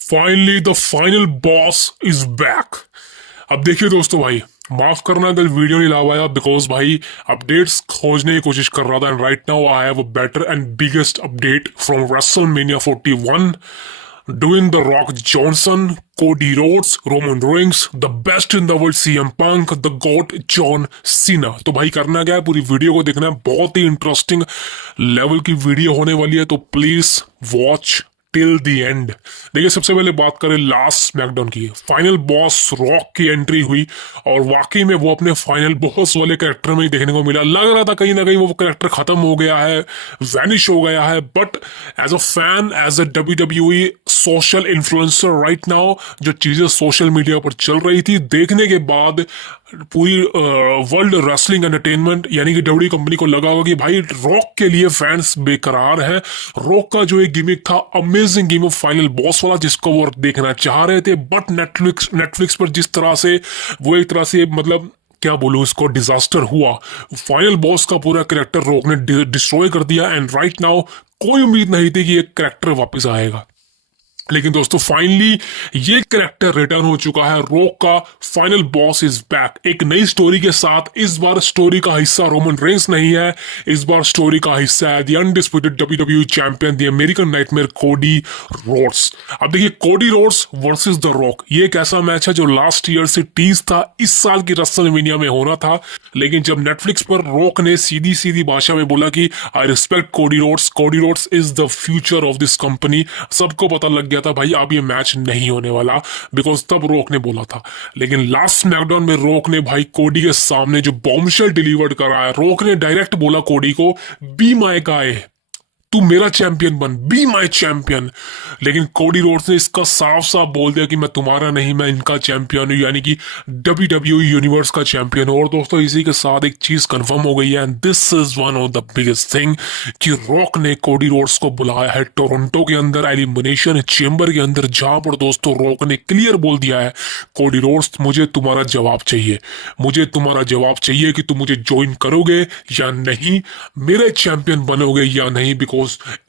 Finally the final boss is back. अब देखिए दोस्तों, भाई माफ करना अगर वीडियो नहीं ला पाया, बिकॉज भाई अपडेट्स खोजने की कोशिश कर रहा था। And right now I have a better and biggest update from WrestleMania 41 doing the Rock Johnson, Cody Rhodes, Roman Reigns, the best in the world CM Punk, the GOAT John Cena। तो भाई करना क्या है, पूरी video को देखना है, बहुत ही इंटरेस्टिंग लेवल की वीडियो होने वाली है, तो please watch till the end. देखिए सबसे पहले बात करें लास्ट स्मैकडाउन की, फाइनल बॉस रॉक की एंट्री हुई और वाकई में वो अपने फाइनल बॉस वाले कैरेक्टर में ही देखने को मिला। लग रहा था कहीं ना कहीं वो कैरेक्टर खत्म हो गया है, वैनिश हो गया है, but as a fan, as a WWE social influencer right now, जो चीजें सोशल मीडिया पर चल रही थी देखने के बाद पूरी वर्ल्ड रेसलिंग एंटरटेनमेंट यानी कि डब्ल्यू कंपनी को लगा होगा कि भाई रॉक के लिए फैंस बेकरार है। रॉक का जो एक गिमिक था, अमेजिंग गिमिक फाइनल बॉस वाला, जिसको वो देखना चाह रहे थे, बट नेटफ्लिक्स पर जिस तरह से वो एक तरह से मतलब क्या बोलूं इसको, डिजास्टर हुआ। फाइनल बॉस का पूरा कैरेक्टर रॉक ने डिस्ट्रॉय कर दिया। एंड राइट नाउ कोई उम्मीद नहीं थी कि ये कैरेक्टर वापस आएगा, लेकिन दोस्तों फाइनली ये कैरेक्टर रिटर्न हो चुका है। रॉक का फाइनल बॉस इज बैक एक नई स्टोरी के साथ। इस बार स्टोरी का हिस्सा रोमन रेंस नहीं है, इस बार स्टोरी का हिस्सा है the undisputed WWE champion, the American nightmare Cody Rhodes. अब देखिए Cody Rhodes versus the rock, ये एक ऐसा मैच है जो लास्ट ईयर से टीज था, इस साल की रेसलमेनिया में होना था, लेकिन जब नेटफ्लिक्स पर रॉक ने सीधी सीधी भाषा में बोला कि I respect Cody Rhodes is the future of this company, सबको पता लग गया था भाई अब ये मैच नहीं होने वाला, बिकॉज तब रॉक ने बोला था। लेकिन लास्ट स्मैकडाउन में रॉक ने भाई कोडी के सामने जो बॉम्बशेल डिलीवर्ड करा है, रॉक ने डायरेक्ट बोला कोडी को, बी माय गाय, तू मेरा चैंपियन बन, बी माय चैंपियन। लेकिन कोडी रोड्स ने इसका साफ साफ बोल दिया कि मैं तुम्हारा नहीं, मैं इनका चैंपियन हूं, यानी कि WWE यूनिवर्स का चैंपियन। और दोस्तों इसी के साथ एक चीज कंफर्म हो गई है, and this is one of the biggest thing, कि रॉक ने कोडी रोड्स को बुलाया है टोरंटो के अंदर एलिमिनेशन चेंबर के अंदर, जहां पर दोस्तों रॉक ने क्लियर बोल दिया है, कोडी रोड्स मुझे तुम्हारा जवाब चाहिए, मुझे तुम्हारा जवाब चाहिए कि तुम मुझे ज्वाइन करोगे या नहीं, मेरे चैंपियन बनोगे या नहीं, बिकॉज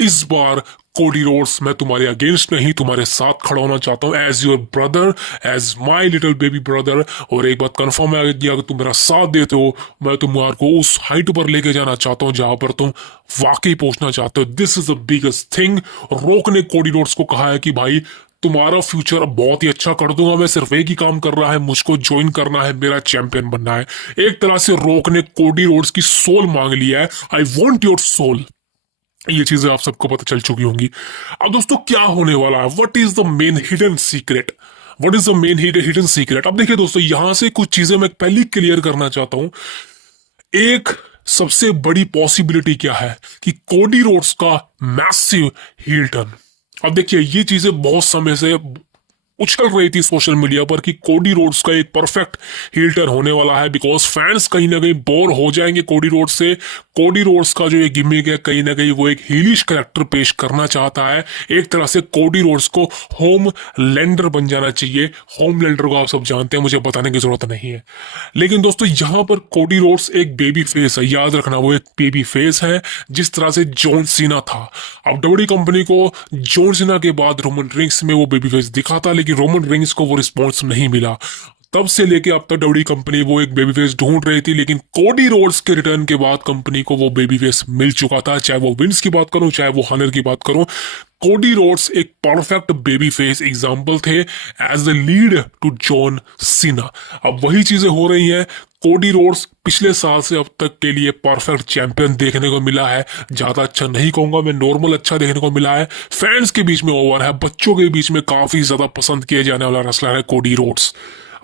इस बार कोडी रोड्स मैं तुम्हारे अगेंस्ट नहीं, तुम्हारे साथ खड़ा होना चाहता हूं as your brother, as my little baby brother. और एक बात कंफर्म है कि अगर तुम मेरा साथ देते हो, मैं तुम्हारे को उस हाइट पर लेके जाना चाहता हूं जहां पर तुम वाकई पहुंचना चाहते हो। This is the biggest thing. Rock ने कोडी रोड्स को कहा है कि भाई तुम्हारा फ्यूचर बहुत ही अच्छा कर दूंगा मैं, सिर्फ एक ही काम कर रहा है, मुझको ज्वाइन करना है, मेरा चैंपियन बनना है। एक तरह से रॉक ने कोडी रोड्स की सोल मांग लिया है, आई वॉन्ट योर सोल। ये चीजें आप सबको पता चल चुकी होंगी। अब दोस्तों क्या होने वाला है, what is the main hidden secret, what is the main hidden secret. अब देखिए दोस्तों, यहां से कुछ चीजें मैं पहले क्लियर करना चाहता हूं। एक सबसे बड़ी पॉसिबिलिटी क्या है कि कोडी रोड्स का मैसिव हील टर्न। अब देखिए ये चीजें बहुत समय से उछल रही थी सोशल मीडिया पर कि कोडी रोड्स का एक परफेक्ट हील टर्न होने वाला है, बिकॉज फैंस कहीं ना कहीं बोर हो जाएंगे कोडी रोड्स से। कोडी रोड्स का जो एक गिमिक है, कहीं ना कहीं वो एक हीलिश कैरेक्टर पेश करना चाहता है। एक तरह से कोडी रोड्स को होम लैंडर बन जाना चाहिए। होम लैंडर को आप सब जानते हैं, मुझे बताने की जरूरत नहीं है। लेकिन दोस्तों यहाँ पर कोडी रोड्स एक बेबी फेस है, याद रखना वो एक बेबी फेस है, जिस तरह से जॉन सीना था। अब डब्ल्यू कंपनी को जॉन सीना के बाद रोमन रिंग्स में वो बेबी फेस दिखा था, लेकिन रोमन रिंग्स को वो रिस्पॉन्स नहीं मिला। तब से लेके अब तक डब्ल्यू कंपनी वो एक बेबी फेस ढूंढ रही थी, लेकिन कोडी रोड्स के रिटर्न के बाद कंपनी को वो बेबी फेस मिल चुका था। चाहे वो विंस की बात करूं, चाहे वो हनर की बात करूं, कोडी रोड्स एक परफेक्ट बेबी फेस एग्जाम्पल थे as the lead to John Cena. अब वही चीजें हो रही हैं। कोडी रोड्स पिछले साल से अब तक के लिए परफेक्ट चैंपियन देखने को मिला है। ज्यादा अच्छा नहीं कहूंगा मैं, नॉर्मल अच्छा देखने को मिला है। फैंस के बीच में ओवर है, बच्चों के बीच में काफी ज्यादा पसंद किए जाने वाला रेसलर है कोडी रोड्स।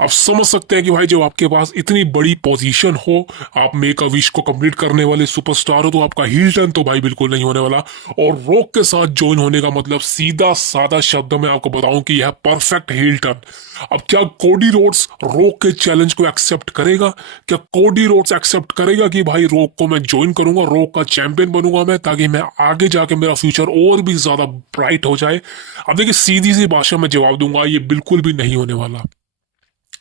आप समझ सकते हैं कि भाई जब आपके पास इतनी बड़ी पोजीशन हो, आप मेक अ विश को कंप्लीट करने वाले सुपरस्टार हो, तो आपका हील टर्न तो भाई बिल्कुल नहीं होने वाला। और रॉक के साथ ज्वाइन होने का मतलब सीधा सादा शब्दों में आपको बताऊं कि यह परफेक्ट हील टर्न। अब क्या कोडी रोड्स रॉक के चैलेंज को एक्सेप्ट करेगा? क्या कोडी रोड्स एक्सेप्ट करेगा कि भाई रॉक को मैं ज्वाइन करूंगा, रॉक का चैंपियन बनूंगा मैं, ताकि मैं आगे जाके मेरा फ्यूचर और भी ज्यादा ब्राइट हो जाए? अब देखिए सीधी सी भाषा में जवाब दूंगा, ये बिल्कुल भी नहीं होने वाला।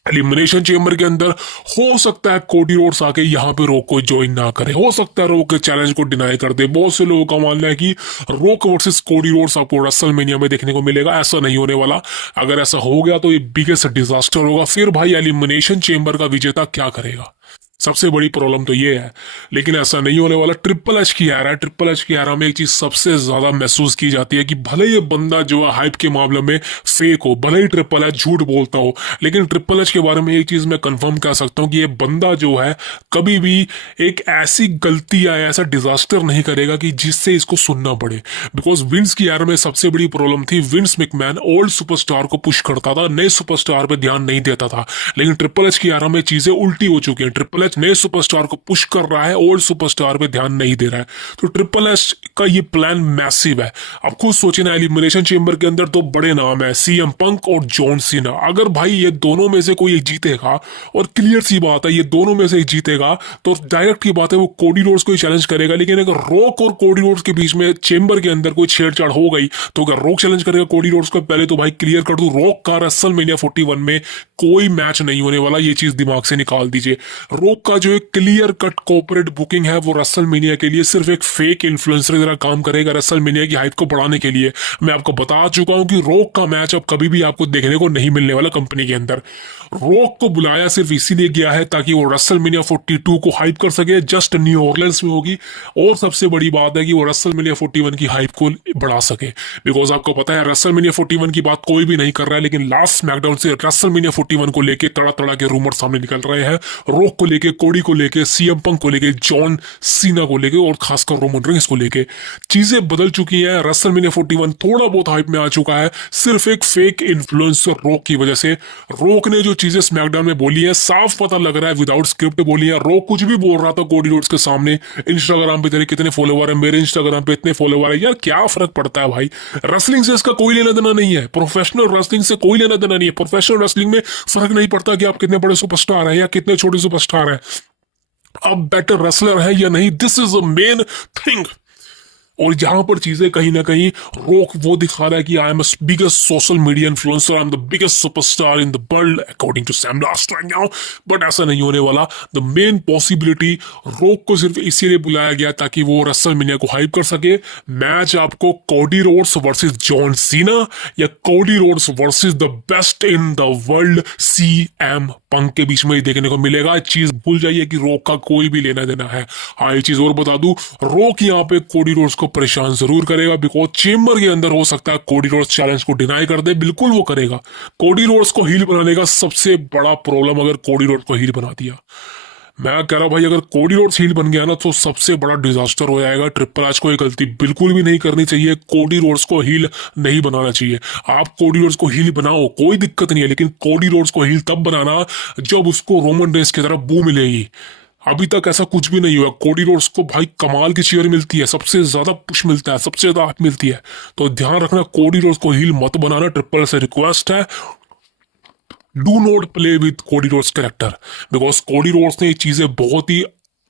एलिमिनेशन चेम्बर के अंदर हो सकता है कोडी रोड्स आके यहाँ पे रोक को ज्वाइन ना करे, हो सकता है रोक के चैलेंज को डिनाई कर दे। बहुत से लोगों का मानना है कि रोक वर्सेस कोडी रोड्स आपको रेसलमेनिया में देखने को मिलेगा। ऐसा नहीं होने वाला। अगर ऐसा हो गया तो ये बिगेस्ट डिजास्टर होगा। फिर भाई एलिमिनेशन चेम्बर का विजेता क्या करेगा, सबसे बड़ी प्रॉब्लम तो ये है। लेकिन ऐसा नहीं होने वाला। ट्रिपल एच की एरा है, ट्रिपल एच की एरा में एक चीज सबसे ज्यादा महसूस की जाती है कि भले ये बंदा जो है हाइप के मामले में फेक हो, भले ही ट्रिपल एच झूठ बोलता हो, लेकिन ट्रिपल एच के बारे में एक चीज मैं कंफर्म कर सकता हूँ कि ये बंदा जो है कभी भी एक ऐसी गलती या ऐसा डिजास्टर नहीं करेगा कि जिससे इसको सुनना पड़े। बिकॉज विंस की एरा में सबसे बड़ी प्रॉब्लम थी, विंस मैकमैन ओल्ड सुपरस्टार को पुश करता था, नए सुपरस्टार पे ध्यान नहीं देता था। लेकिन ट्रिपल एच की एरा में चीजें उल्टी हो चुकी हैं। ट्रिपल एच नए सुपरस्टार को पुश कर रहा है, ओल्ड सुपरस्टार पे ध्यान नहीं दे रहा है। तो ट्रिपल एच का ये प्लान मैसिव है। अब खुद सोचिए ना, एलिमिनेशन चेंबर के अंदर दो बड़े नाम है, सीएम पंक और जॉन सीना। अगर भाई ये दोनों में से कोई एक जीतेगा, और क्लियर सी बात है ये दोनों में से एक जीतेगा, तो डायरेक्ट की बात है वो कोडी रोड्स को ही चैलेंज करेगा। लेकिन अगर रॉक और कोडी रोड्स के बीच में चेंबर के अंदर कोई छेड़छाड़ हो गई तो अगर रॉक चैलेंज करेगा कोडी रोड्स को, पहले तो भाई क्लियर कर दूं, रॉक का रेसलमेनिया 41 में कोई मैच नहीं होने वाला। ये चीज दिमाग से निकाल दीजिए। रॉक का जो क्लियर कट कॉर्पोरेट बुकिंग है वो रेसलमेनिया के लिए सिर्फ एक फेक इन्फ्लुएंसर की तरह काम करेगा रेसलमेनिया की हाइप को बढ़ाने के लिए। मैं आपको बता चुका हूं कि रॉक का मैच अब कभी भी आपको देखने को नहीं मिलने वाला कंपनी के अंदर। रॉक को बुलाया सिर्फ इसीलिए गया है ताकि वो रेसलमेनिया 42 को हाइप कर सके, जस्ट न्यू ऑरलियंस में होगी। और सबसे बड़ी बात है कि वो रेसलमेनिया 41 की हाइप को बढ़ा सके। बिकॉज आपको पता है रेसलमेनिया 41 की बात कोई भी नहीं कर रहा है, लेकिन लास्ट स्मैकडाउन से रेसलमेनिया 41 को लेके तड़ा तड़ा के रूमर सामने निकल रहे हैं। रॉक को लेके, कोडी को लेके, सीएम पंक को लेके, जॉन सीना को लेके और खासकर रोमन रेंस को लेके चीजें बदल चुकी हैं। रेसलमेनिया 41 थोड़ा बहुत हाइप में आ चुका है, सिर्फ एक फेक इन्फ्लुएंसर रॉक की वजह से। रॉक ने जो चीजें स्मैकडाउन में बोली है, साफ पता लग रहा है विदाउट स्क्रिप्ट बोली है। रॉक कुछ भी बोल रहा था कोडी रोड्स के सामने, इंस्टाग्राम पे तेरे कितने फॉलोवर है, मेरे इंस्टाग्राम पे इतने फॉलोवर है। यार क्या फर्क पड़ता है भाई, रेसलिंग से इसका कोई लेना देना नहीं है। प्रोफेशनल रेसलिंग से कोई लेना देना नहीं है। प्रोफेशनल रेसलिंग में फर्क नहीं पड़ता कि आप कितने बड़े सुपरस्टार हैं या कितने छोटे सुपरस्टार हैं, आप बेटर रेसलर है या नहीं, this is a main thing. और जहां पर चीजें कहीं ना कहीं रॉक वो दिखा रहा है कि I am biggest social media influencer, I am the biggest superstar in the world according to Sam last right now. But ऐसा नहीं होने वाला। द मेन पॉसिबिलिटी, रॉक को सिर्फ इसीलिए बुलाया गया ताकि वो रेसलमेनिया को हाइप कर सके। मैच आपको Cody Rhodes versus John Cena या Cody Rhodes versus the best in the world CM Punk के बीच में ही देखने को मिलेगा। चीज भूल जाइए कि रॉक का कोई भी लेना देना है। हाँ ये चीज और बता दूं, रॉक यहाँ पे कोडी रोड्स को परेशान जरूर करेगा। बिकॉज चेंबर के अंदर हो सकता है कोडी रोड्स चैलेंज को डिनाई कर दे, बिल्कुल वो करेगा। कोडी रोड्स को हील बनाने का सबसे बड़ा प्रॉब्लम, अगर कोडी रोड्स को हील बना दिया, मैं कह रहा हूं भाई अगर कोडी रोड्स हील बन गया ना तो सबसे बड़ा डिजास्टर हो जाएगा। ट्रिपल एच को ये गलती बिल्कुल भी नहीं करनी चाहिए, कोडी रोड्स को हील नहीं बनाना चाहिए। आप कोडी रोड्स को हील बनाओ, कोई दिक्कत नहीं है, लेकिन कोडी रोड्स को हील तब बनाना जब उसको रोमन रेंस की तरफ बू मिलेगी। अभी तक ऐसा कुछ भी नहीं हुआ। कोडी रोड्स को भाई कमाल की चीयर मिलती है, सबसे ज्यादा पुश मिलता है, सबसे ज्यादा हाइप मिलती है। तो ध्यान रखना, कोडी रोड्स को हील मत बनाना। ट्रिपल से रिक्वेस्ट है, do not play with Cody Rhodes character. Because Cody Rhodes ने ये चीजें बहुत ही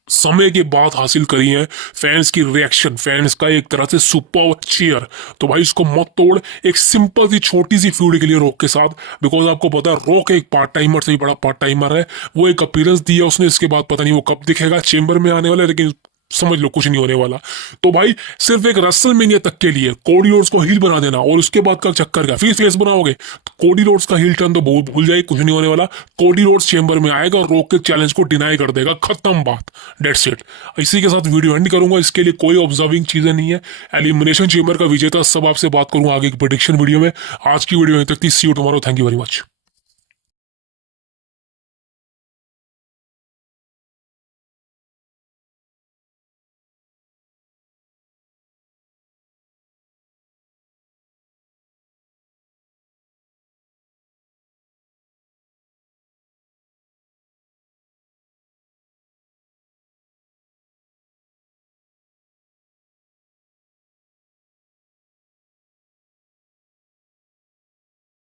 समय के बाद हासिल करी हैं। फैंस की रिएक्शन, फैंस का एक तरह से सुपर चीयर। तो भाई इसको मत तोड़। एक सिंपल सी छोटी सी फ्यूड के लिए रॉक के साथ, बिकॉज आपको पता है रॉक एक पार्ट टाइमर से ही बड़ा पार्ट टाइमर है। वो एक अपीयरेंस दिया उसने, इसके बाद पता नहीं वो कब दिखेगा, चेंबर में आने वाला है, लेकिन समझ लो कुछ नहीं होने वाला। तो भाई सिर्फ एक रेसलमेनिया तक के लिए कोडी रोड्स को हील बना देना, और उसके बाद का चक्कर क्या, फिर फेस बनाओगे तो कोडी रोड्स का हील टर्न तो बहुत भूल जाए, कुछ नहीं होने वाला। कोडी रोड्स चेंबर में आएगा और रॉक के चैलेंज को डिनाई कर देगा, खत्म बात, डेट्स इट। इसी के साथ वीडियो एंड करूंगा। इसके लिए कोई ऑब्जर्विंग चीजें नहीं है। एलिमिनेशन चेंबर का विजेता सब आपसे बात करूंगा आगे की प्रेडिक्शन वीडियो में। आज की वीडियो यहीं तक थी। See you tomorrow. Thank you very much.